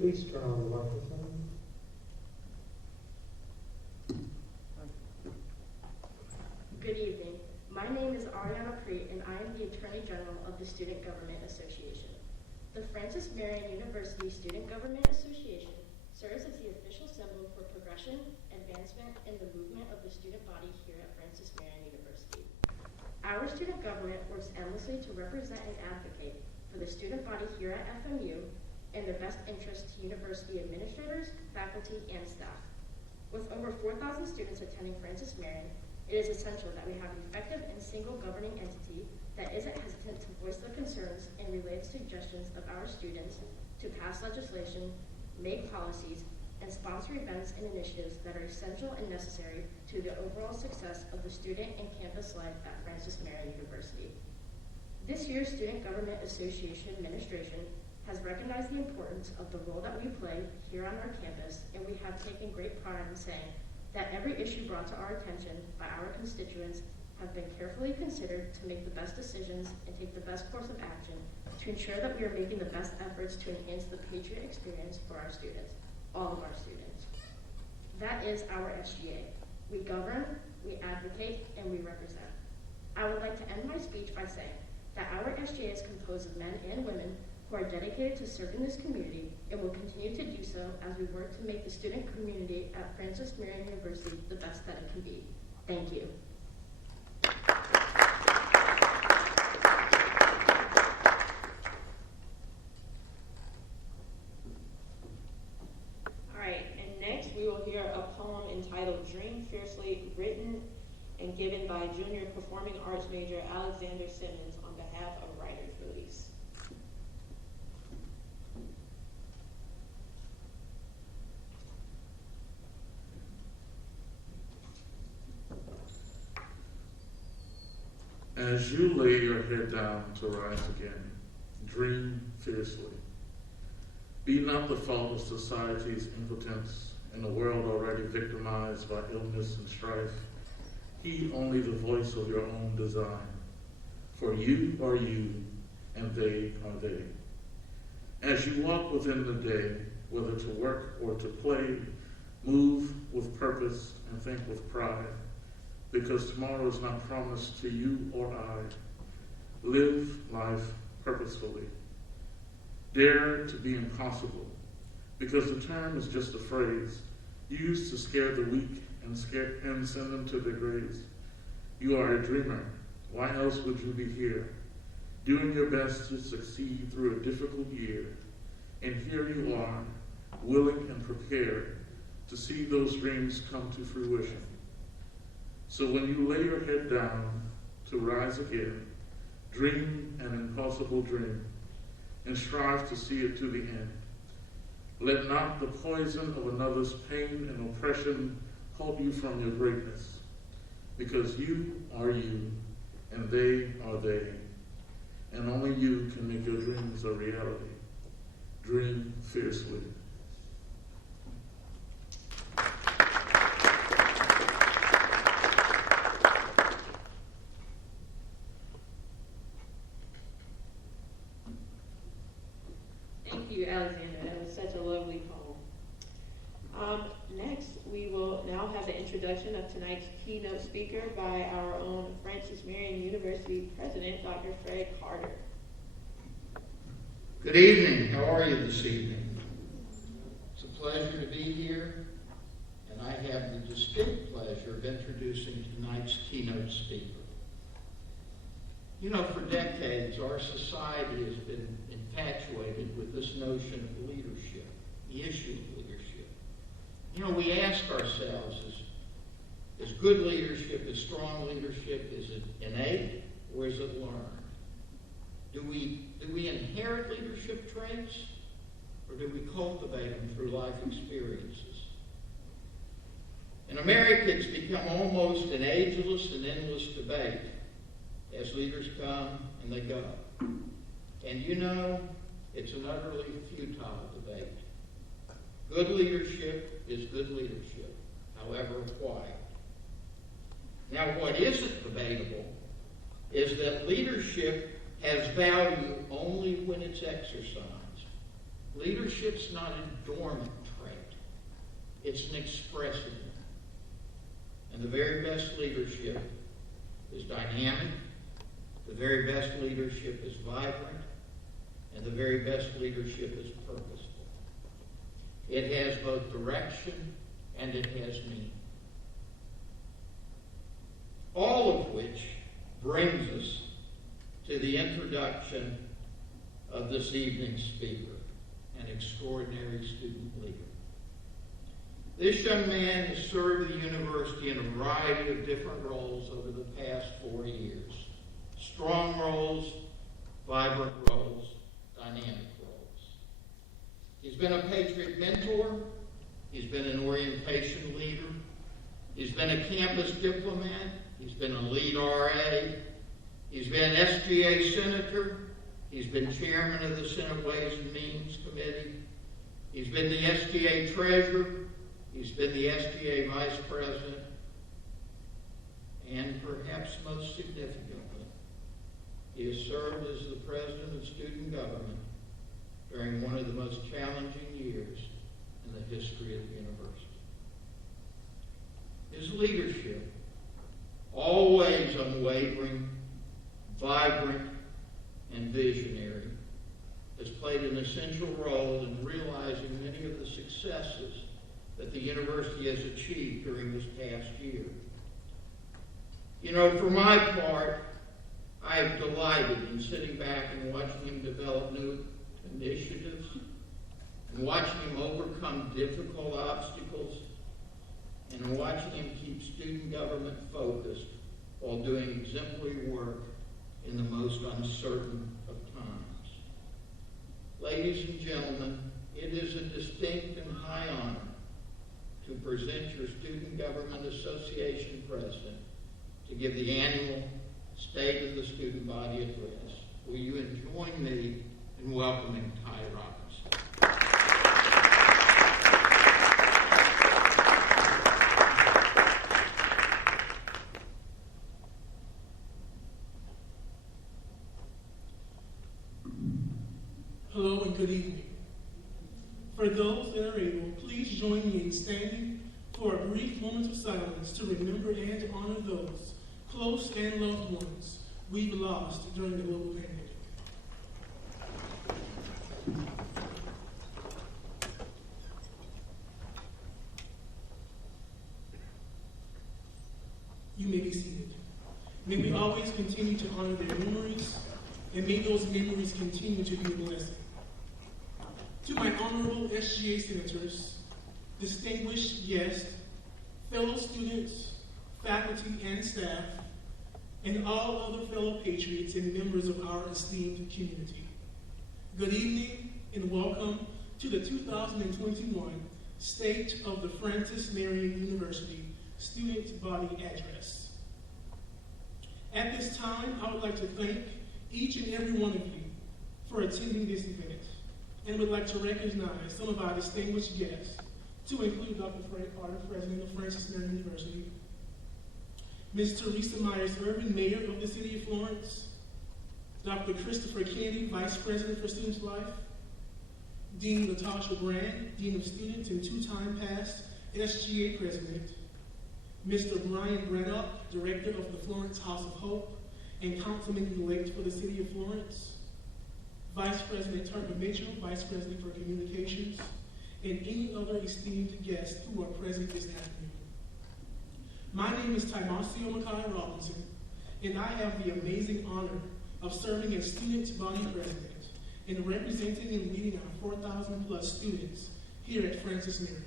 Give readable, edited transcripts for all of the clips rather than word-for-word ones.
Please turn on the microphone. Good evening. My name is Marion, and I am the Attorney General of the Student Government Association. The Francis Marion University Student Government Association serves as the official symbol for progression, advancement, and the movement of the student body here at Francis Marion University. Our student government works endlessly to represent and advocate for the student body here at FMU and the best interest to university administrators, faculty, and staff. With over 4,000 students attending Francis Marion, it is essential that we have an effective and single governing entity that isn't hesitant to voice the concerns and relay the suggestions of our students to pass legislation, make policies, and sponsor events and initiatives that are essential and necessary to the overall success of the student and campus life at Francis Marion University. This year's Student Government Association administration has recognized the importance of the role that we play here on our campus, and we have taken great pride in saying that every issue brought to our attention by our constituents have been carefully considered to make the best decisions and take the best course of action to ensure that we are making the best efforts to enhance the Patriot experience for our students, all of our students. That is our SGA. We govern, we advocate, and we represent. I would like to end my speech by saying that our SGA is composed of men and women who are dedicated to serving this community and will continue to do so as we work to make the student community at Francis Marion University the best that it can be. Thank you. All right, and next we will hear a poem entitled Dream Fiercely, written and given by junior performing arts major Alexander Simmons on behalf of Writers Release. As you lay your head down to rise again, dream fiercely. Be not the fault of society's impotence in a world already victimized by illness and strife. Heed only the voice of your own design. For you are you, and they are they. As you walk within the day, whether to work or to play, move with purpose and think with pride, because tomorrow is not promised to you or I. Live life purposefully. Dare to be impossible, because the term is just a phrase used to scare the weak and send them to their graves. You are a dreamer. Why else would you be here? Doing your best to succeed through a difficult year. And here you are, willing and prepared to see those dreams come to fruition. So when you lay your head down to rise again, dream an impossible dream and strive to see it to the end. Let not the poison of another's pain and oppression hold you from your greatness, because you are you and they are they, and only you can make your dreams a reality. Dream fiercely. Thank you, Alexander. That was such a lovely poem. Next, we will now have the introduction of tonight's keynote speaker by our own Francis Marion University President, Dr. Fred Carter. Good evening. How are you this evening? It's a pleasure to be here, and I have the distinct pleasure of introducing tonight's keynote speaker. You know, for decades, our society has been infatuated with this notion of leadership, the issue of leadership. You know, we ask ourselves, is good leadership, is strong leadership, is it innate or is it learned? Do we inherit leadership traits, or do we cultivate them through life experiences? In America, it's become almost an ageless and endless debate as leaders come and they go. And you know, it's an utterly futile debate. Good leadership is good leadership, however acquired. Now, what isn't debatable is that leadership has value only when it's exercised. Leadership's not a dormant trait. It's an expressive one. And the very best leadership is dynamic. The very best leadership is vibrant. And the very best leadership is purposeful. It has both direction and it has meaning. All of which brings us to the introduction of this evening's speaker, an extraordinary student leader. This young man has served the university in a variety of different roles over the past 4 years. Strong roles, vibrant roles, dynamic roles. He's been a Patriot mentor. He's been an orientation leader. He's been a campus diplomat. He's been a lead RA. He's been an SGA senator. He's been chairman of the Senate Ways and Means Committee. He's been the SGA treasurer. He's been the SGA vice president. And perhaps most significantly, he has served as the president of student government during one of the most challenging years in the history of the university. His leadership, always unwavering, vibrant, and visionary, has played an essential role in realizing many of the successes that the university has achieved during this past year. You know, for my part, I have delighted in sitting back and watching him develop new initiatives and watching him overcome difficult obstacles and watching him keep student government focused while doing exemplary work in the most uncertain of times. Ladies and gentlemen, it is a distinct and high honor to present your Student Government Association President to give the annual State of the Student Body Address. Will you join me in welcoming Ty Robinson? Hello and good evening. For those that are able, please join me in standing for a brief moment of silence to remember and honor those close and loved ones we've lost during the global pandemic. You may be seated. May we always continue to honor their memories, and may those memories continue to be a blessing. To my honorable SGA senators, distinguished guests, fellow students, faculty and staff, and all other fellow Patriots and members of our esteemed community, good evening and welcome to the 2021 State of the Francis Marion University Student Body Address. At this time, I would like to thank each and every one of you for attending this event, and would like to recognize some of our distinguished guests, to include Dr. Frank Carter, President of Francis Marion University, Ms. Teresa Myers-Irvin, Mayor of the City of Florence, Dr. Christopher Kennedy, Vice President for Student Life, Dean Latasha Brand, Dean of Students and two-time past SGA President, Mr. Brian Braddock, Director of the Florence House of Hope and Councilman-elect for the City of Florence, Vice President Turner Mitchell, Vice President for Communications, and any other esteemed guests who are present this afternoon. My name is Tymarcio Makai Robinson, and I have the amazing honor of serving as Student Body President and representing and leading our 4,000 plus students here at Francis Marion.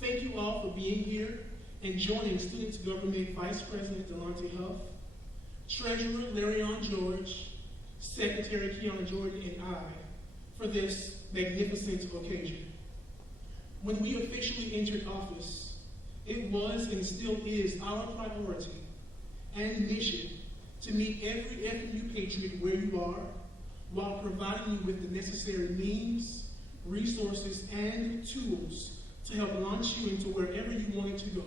Thank you all for being here and joining Student Government Vice President Delonte Huff, Treasurer Marion George, Secretary Keon Jordan, and I for this magnificent occasion. When we officially entered office, it was and still is our priority and mission to meet every FMU Patriot where you are, while providing you with the necessary means, resources, and tools to help launch you into wherever you wanted to go.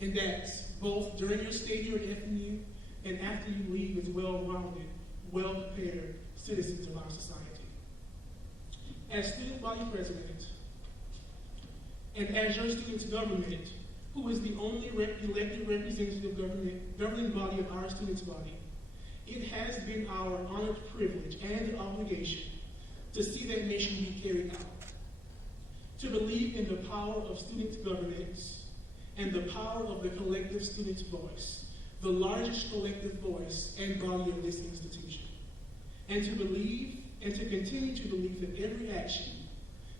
And that's both during your stay here at FMU and after you leave as well-rounded, well-prepared citizens of our society. as student body president, and as your student's government, who is the only elected representative governing body of our students' body, it has been our honored privilege and obligation to see that mission be carried out, to believe in the power of student governance and the power of the collective student's voice, the largest collective voice and body of this institution, and to believe and to continue to believe that every action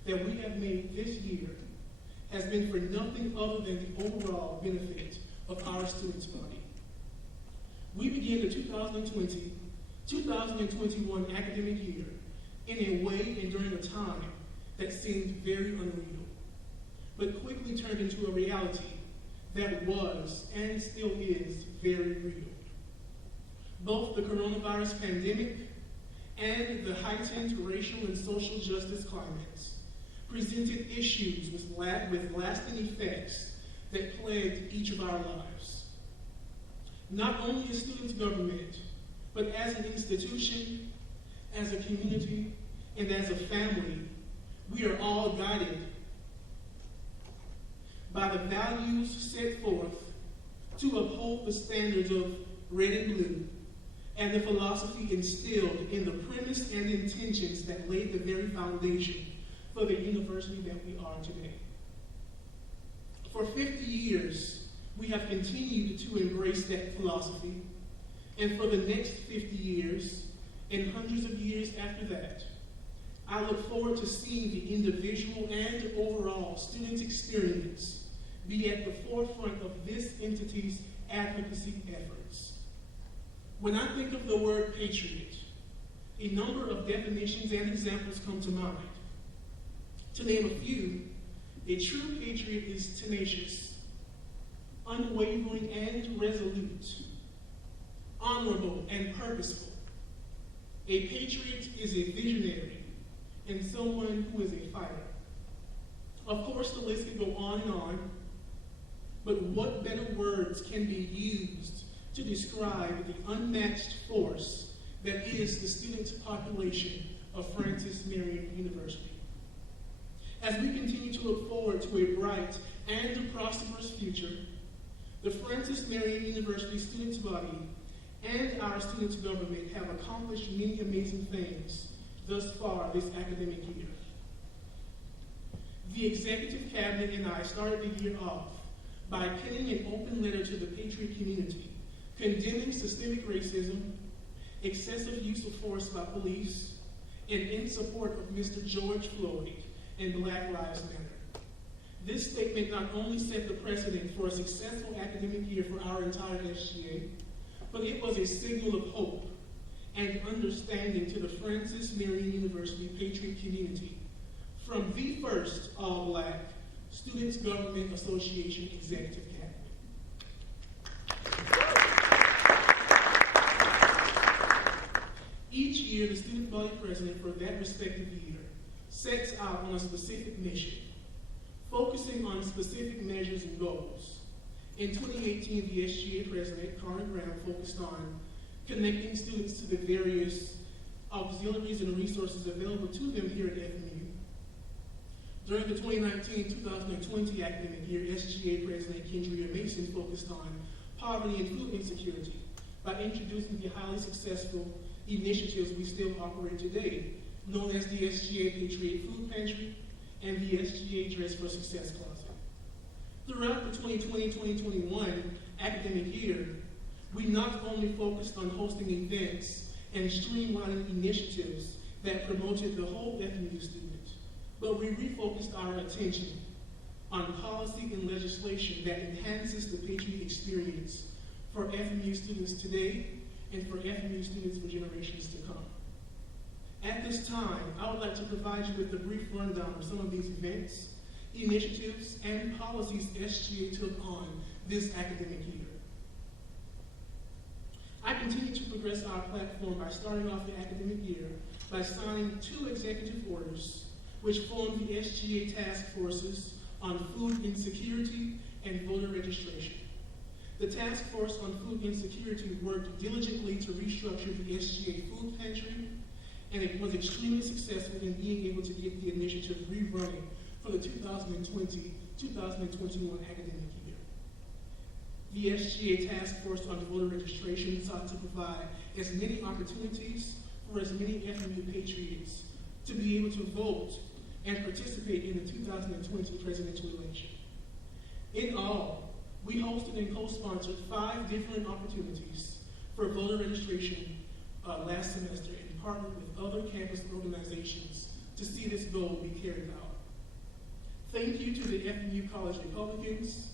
that we have made this year has been for nothing other than the overall benefit of our students' body. We begin the 2020-2021 academic year in a way and during a time that seemed very unreal, but quickly turned into a reality that was and still is very real. Both the coronavirus pandemic and the heightened racial and social justice climates presented issues with lasting effects that plagued each of our lives. Not only as students' government, but as an institution, as a community, and as a family, we are all guided by the values set forth to uphold the standards of red and blue, and the philosophy instilled in the premise and intentions that laid the very foundation for the university that we are today. For 50 years, we have continued to embrace that philosophy, and for the next 50 years, and hundreds of years after that, I look forward to seeing the individual and overall student experience be at the forefront of this entity's advocacy efforts. When I think of the word patriot, a number of definitions and examples come to mind. To name a few, a true patriot is tenacious, unwavering and resolute, honorable and purposeful. A patriot is a visionary and someone who is a fighter. Of course, the list can go on and on, but what better words can be used to describe the unmatched force that is the student population of Francis Marion University? As we continue to look forward to a bright and prosperous future, the Francis Marion University Students' Body and our students' government have accomplished many amazing things thus far this academic year. The Executive Cabinet and I started the year off by penning an open letter to the Patriot community, condemning systemic racism, excessive use of force by police, and in support of Mr. George Floyd and Black Lives Matter. This statement not only set the precedent for a successful academic year for our entire SGA, but it was a signal of hope and understanding to the Francis Marion University Patriot community from the first all-Black Students Government Association Executive Cabinet. Each year, the student body president for that respective year sets out on a specific mission, focusing on specific measures and goals. In 2018, the SGA president, Karen Graham, focused on connecting students to the various auxiliaries and resources available to them here at FMU. During the 2019-2020 academic year, SGA President Kendria Mason focused on poverty and food insecurity by introducing the highly successful initiatives we still operate today, known as the SGA Patriot Food Pantry and the SGA Dress for Success Closet. Throughout the 2020-2021 academic year, we not only focused on hosting events and streamlining initiatives that promoted the whole FMU student, but we refocused our attention on policy and legislation that enhances the Patriot experience for FMU students today and for FMU students for generations to come. At this time, I would like to provide you with a brief rundown of some of these events, initiatives, and policies SGA took on this academic year. I continue to progress our platform by starting off the academic year by signing 2 executive orders which form the SGA task forces on food insecurity and voter registration. The task force on food insecurity worked diligently to restructure the SGA food pantry and it was extremely successful in being able to get the initiative rerunning for the 2020-2021 academic year. The SGA Task Force on Voter Registration sought to provide as many opportunities for as many FMU Patriots to be able to vote and participate in the 2020 presidential election. In all, we hosted and co-sponsored 5 different opportunities for voter registration last semester and partnered with other campus organizations to see this goal be carried out. Thank you to the FMU College Republicans,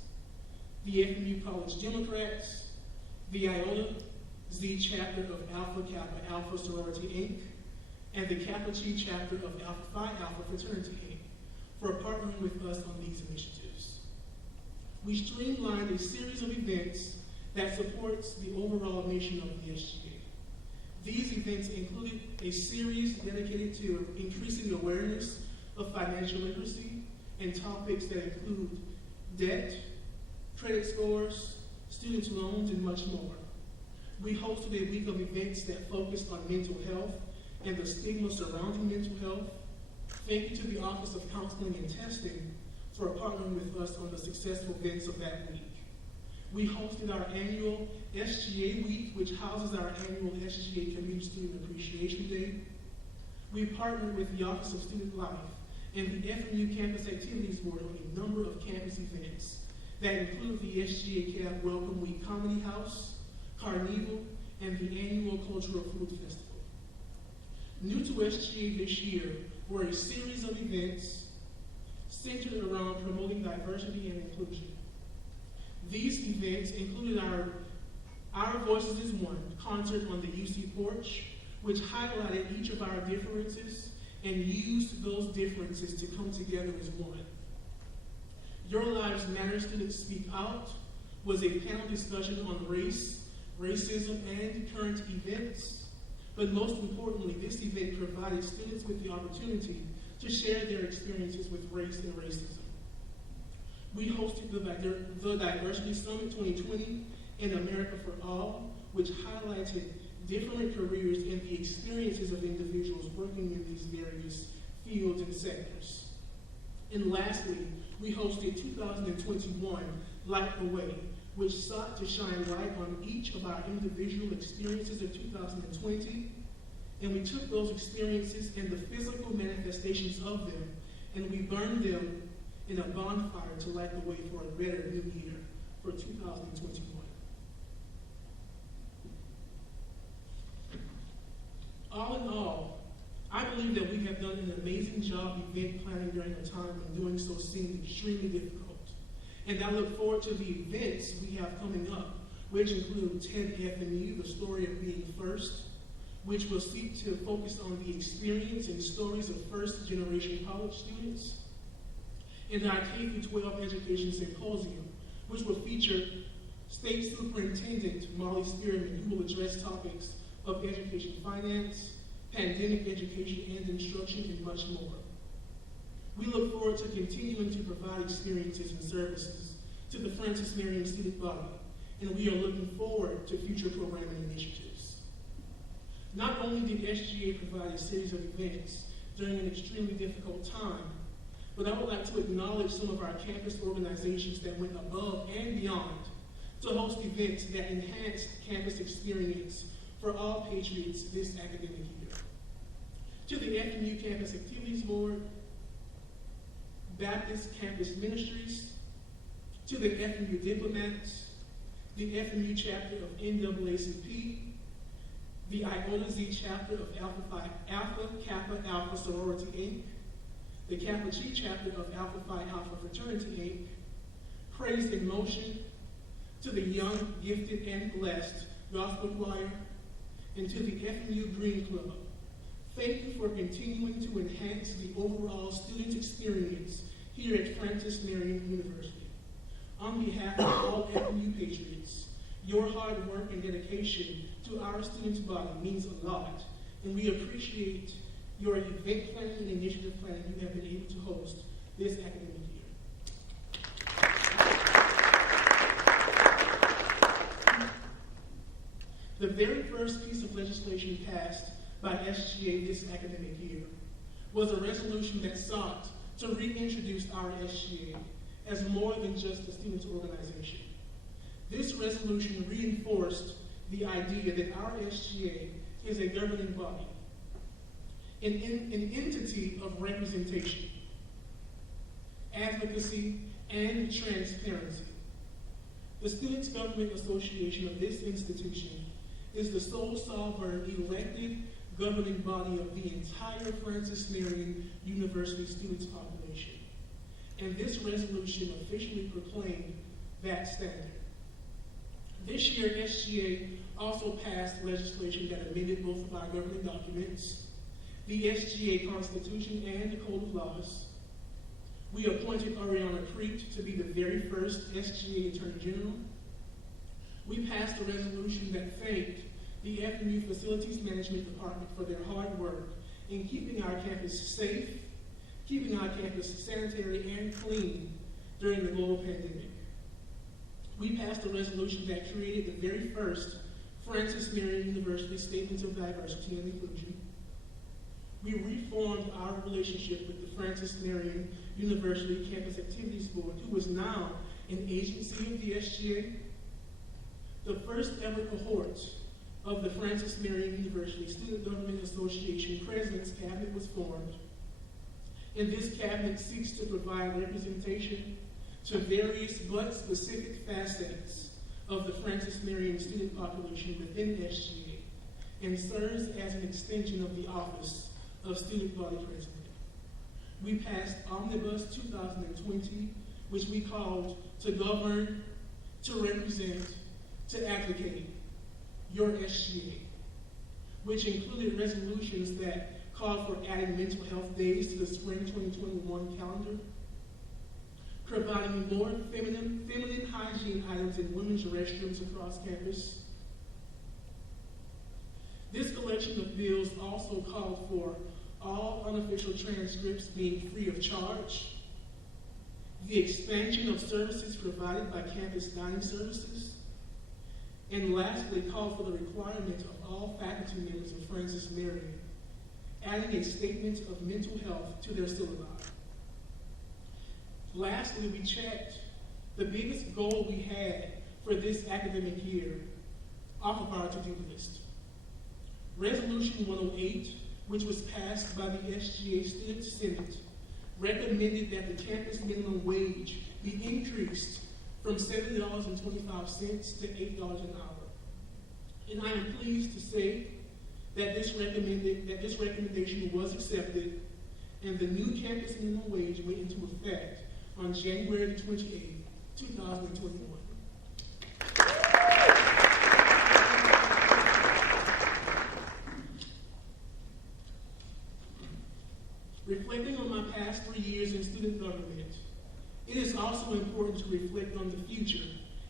the FMU College Democrats, the Iota Z chapter of Alpha Kappa Alpha Sorority Inc., and the Kappa Chi chapter of Alpha Phi Alpha Fraternity Inc. for partnering with us on these initiatives. We streamlined a series of events that supports the overall mission of the SGA. These events included a series dedicated to increasing awareness of financial literacy and topics that include debt, credit scores, student loans, and much more. We hosted a week of events that focused on mental health and the stigma surrounding mental health. Thank you to the Office of Counseling and Testing for partnering with us on the successful events of that week. We hosted our annual SGA Week, which houses our annual SGA Community Student Appreciation Day. We partnered with the Office of Student Life and the FMU Campus Activities Board on a number of campus events that include the SGA CAP Welcome Week Comedy House, Carnival, and the annual Cultural Food Festival. New to SGA this year were a series of events centered around promoting diversity and inclusion. These events included our Voices is One concert on the UC porch, which highlighted each of our differences and used those differences to come together as one. Your Lives Matter Students Speak Out was a panel discussion on race, racism, and current events. But most importantly, this event provided students with the opportunity to share their experiences with race and racism. We hosted the Diversity Summit 2020 in America for All, which highlighted different careers and the experiences of individuals working in these various fields and sectors. And lastly, we hosted 2021 Light the Way, which sought to shine light on each of our individual experiences of 2020, and we took those experiences and the physical manifestations of them, and we burned them in a bonfire to light the way for a better new year for 2021. All in all, I believe that we have done an amazing job event planning during a time when doing so seemed extremely difficult. And I look forward to the events we have coming up, which include TED FMU, the story of being first, which will seek to focus on the experience and stories of first-generation college students, and our K-12 Education Symposium, which will feature State Superintendent Molly Spearman, who will address topics of education finance, pandemic education and instruction, and much more. We look forward to continuing to provide experiences and services to the Francis Marion student body, and we are looking forward to future programming initiatives. Not only did SGA provide a series of events during an extremely difficult time, but I would like to acknowledge some of our campus organizations that went above and beyond to host events that enhanced campus experience for all Patriots this academic year. To the FMU Campus Activities Board, Baptist Campus Ministries, to the FMU Diplomats, the FMU chapter of NAACP, the Iota Z chapter of Alpha Kappa Alpha Sorority Inc., the Kappa Chi chapter of Alpha Phi Alpha Fraternity Inc., Praise in Motion, to the Young, Gifted, and Blessed Gospel Choir, and to the FMU Green Club. Thank you for continuing to enhance the overall student experience here at Francis Marion University. On behalf of all FMU Patriots, your hard work and dedication to our students' body means a lot, and we appreciate your event planning and initiative planning you have been able to host this academic year. The very first piece of legislation passed by SGA this academic year was a resolution that sought to reintroduce our SGA as more than just a students' organization. This resolution reinforced the idea that our SGA is a governing body, an entity of representation, advocacy, and transparency. The Students' Government Association of this institution is the sole sovereign elected governing body of the entire Francis Marion University students population. And this resolution officially proclaimed that standard. This year, SGA also passed legislation that amended both of our governing documents, the SGA Constitution and the Code of Laws. We appointed Ariana Preet to be the very first SGA Attorney General. We passed a resolution that thanked the FMU Facilities Management Department for their hard work in keeping our campus safe, keeping our campus sanitary and clean during the global pandemic. We passed a resolution that created the very first Francis Marion University Statements of Diversity and Inclusion. We reformed our relationship with the Francis Marion University Campus Activities Board, who is now an agency of the SGA. The first ever cohort of the Francis Marion University Student Government Association President's Cabinet was formed, and this cabinet seeks to provide representation to various but specific facets of the Francis Marion student population within SGA, and serves as an extension of the office of Student Body President. We passed Omnibus 2020, which we called To Govern, To Represent, To Advocate, Your SGA, which included resolutions that called for adding mental health days to the spring 2021 calendar, providing more feminine hygiene items in women's restrooms across campus. This collection of bills also called for all unofficial transcripts being free of charge, the expansion of services provided by campus dining services, and lastly, called for the requirement of all faculty members of Francis Marion adding a statement of mental health to their syllabi. Lastly, we checked the biggest goal we had for this academic year off of our to-do list. Resolution 108, which was passed by the SGA Student Senate, recommended that the campus minimum wage be increased from $7.25 to $8 an hour. And I am pleased to say that this recommendation was accepted, and the new campus minimum wage went into effect on January 28, 2021. Reflecting on my past 3 years in student government, it is also important to reflect on the future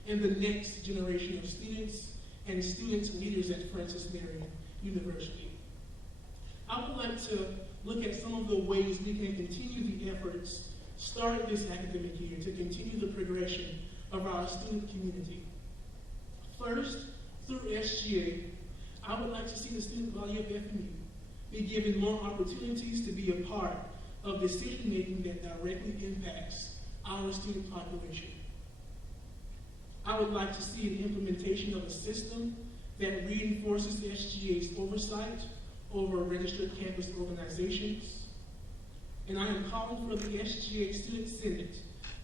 and the next generation of students and student leaders at Francis Marion University. I would like to look at some of the ways we can continue the efforts started this academic year to continue the progression of our student community. First, through SGA, I would like to see the student body of FMU be given more opportunities to be a part of decision-making that directly impacts our student population. I would like to see an implementation of a system that reinforces SGA's oversight over registered campus organizations. And I am calling for the SGA Student Senate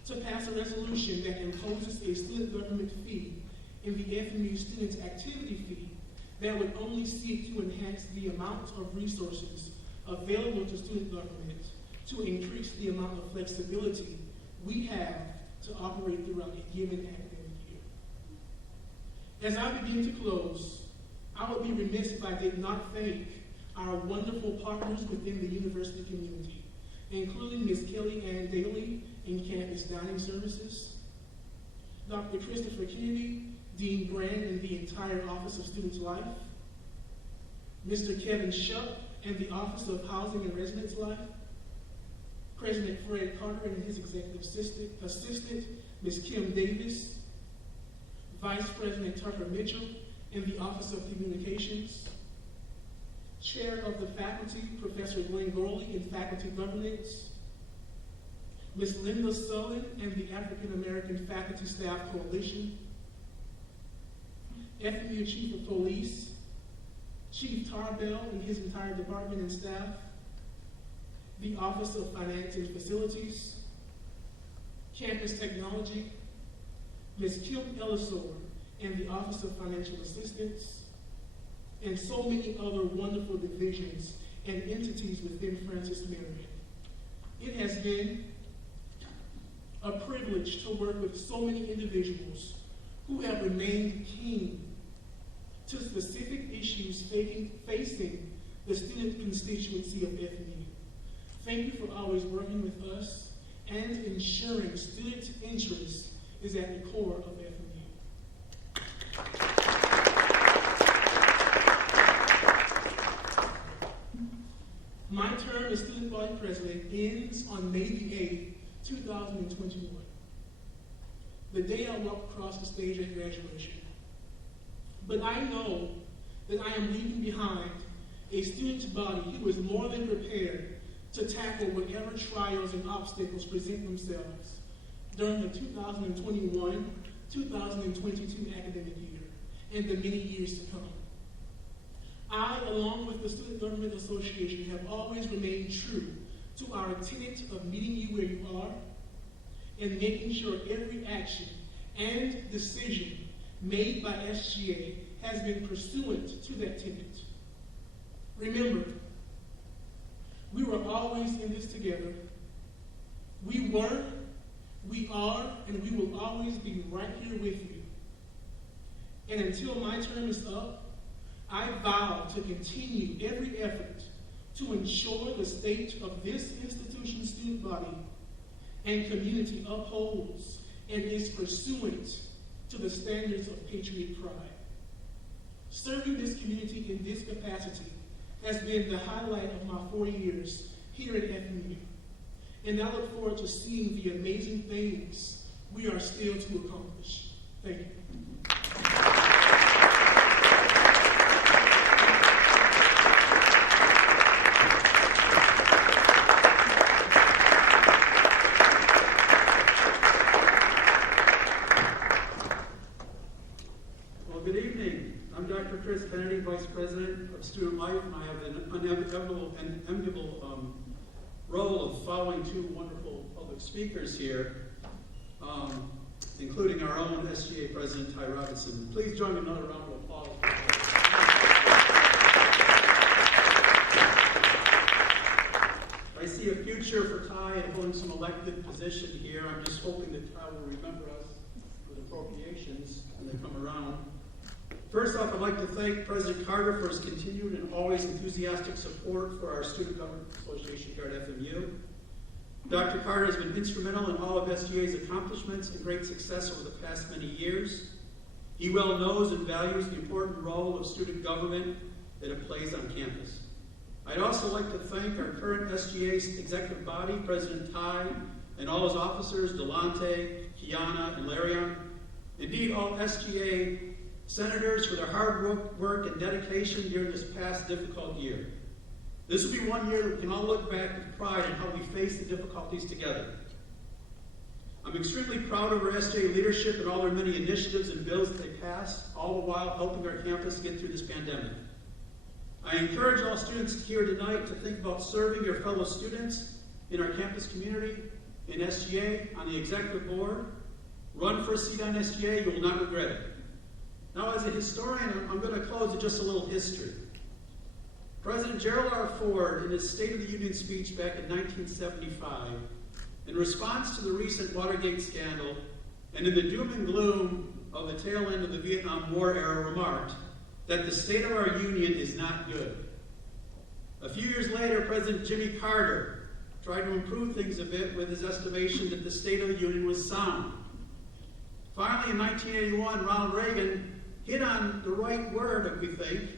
to pass a resolution that imposes a student government fee in the FMU students' activity fee that would only seek to enhance the amount of resources available to student government to increase the amount of flexibility we have to operate throughout a given academic year. As I begin to close, I would be remiss if I did not thank our wonderful partners within the university community, including Ms. Kelly Ann Daly in Campus Dining Services, Dr. Christopher Kennedy, Dean Brand and the entire Office of Students' Life, Mr. Kevin Shuck and the Office of Housing and Residence Life, President Fred Carter and his executive assistant, Ms. Kim Davis, Vice President Tucker Mitchell and the Office of Communications, Chair of the Faculty, Professor Glenn Gorley in Faculty Governance, Ms. Linda Sullen and the African American Faculty Staff Coalition, FMU Chief of Police, Chief Tarbell and his entire department and staff, the Office of Finance and Facilities, Campus Technology, Ms. Kim Ellisor and the Office of Financial Assistance, and so many other wonderful divisions and entities within Francis Marion. It has been a privilege to work with so many individuals who have remained keen to specific issues facing the student constituency of FMU. Thank you for always working with us and ensuring student interest is at the core of FMU. My term as Student Body President ends on May the 8th, 2021, the day I walk across the stage at graduation. But I know that I am leaving behind a student body who is more than prepared to tackle whatever trials and obstacles present themselves during the 2021-2022 academic year and the many years to come. I, along with the Student Government Association, have always remained true to our tenet of meeting you where you are and making sure every action and decision made by SGA has been pursuant to that tenet. Remember, we were always in this together. We were, we are, and we will always be right here with you. And until my term is up, I vow to continue every effort to ensure the state of this institution's student body and community upholds and is pursuant to the standards of patriot pride. Serving this community in this capacity has been the highlight of my 4 years here at FMU, and I look forward to seeing the amazing things we are still to accomplish. Thank you. Vice President of Student Life, and I have an enviable role of following two wonderful public speakers here, including our own SGA President, Ty Robinson. Please join me in another round of applause. I see a future for Ty in holding some elected position here. I'm just hoping that Ty will remember us with appropriations when they come around. First off, I'd like to thank President Carter for his continued and always enthusiastic support for our Student Government Association here at FMU. Dr. Carter has been instrumental in all of SGA's accomplishments and great success over the past many years. He well knows and values the important role of student government that it plays on campus. I'd also like to thank our current SGA executive body, President Ty, and all his officers, Delante, Kiana, and Marion. Indeed, all SGA senators for their hard work and dedication during this past difficult year. This will be one year that we can all look back with pride on how we faced the difficulties together. I'm extremely proud of our SGA leadership and all their many initiatives and bills that they passed, all the while helping our campus get through this pandemic. I encourage all students here tonight to think about serving your fellow students in our campus community, in SGA, on the executive board. Run for a seat on SGA, you will not regret it. Now, as a historian, I'm going to close with just a little history. President Gerald R. Ford, in his State of the Union speech back in 1975, in response to the recent Watergate scandal, and in the doom and gloom of the tail end of the Vietnam War era, remarked that the state of our union is not good. A few years later, President Jimmy Carter tried to improve things a bit with his estimation that the state of the union was sound. Finally, in 1981, Ronald Reagan hit on the right word, we think.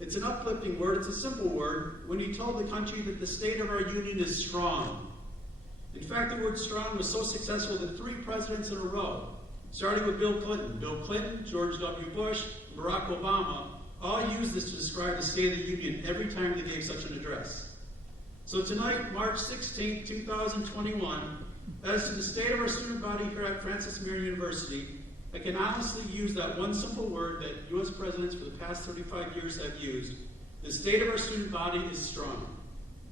It's an uplifting word, it's a simple word, when he told the country that the state of our union is strong. In fact, the word strong was so successful that 3 presidents in a row, starting with Bill Clinton, George W. Bush, Barack Obama, all use this to describe the State of the Union every time they gave such an address. So tonight, March 16, 2021, as to the state of our student body here at Francis Marion University, I can honestly use that one simple word that U.S. presidents for the past 35 years have used. The state of our student body is strong.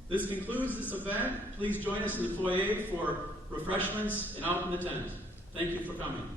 This concludes this event. Please join us in the foyer for refreshments and out in the tent. Thank you for coming.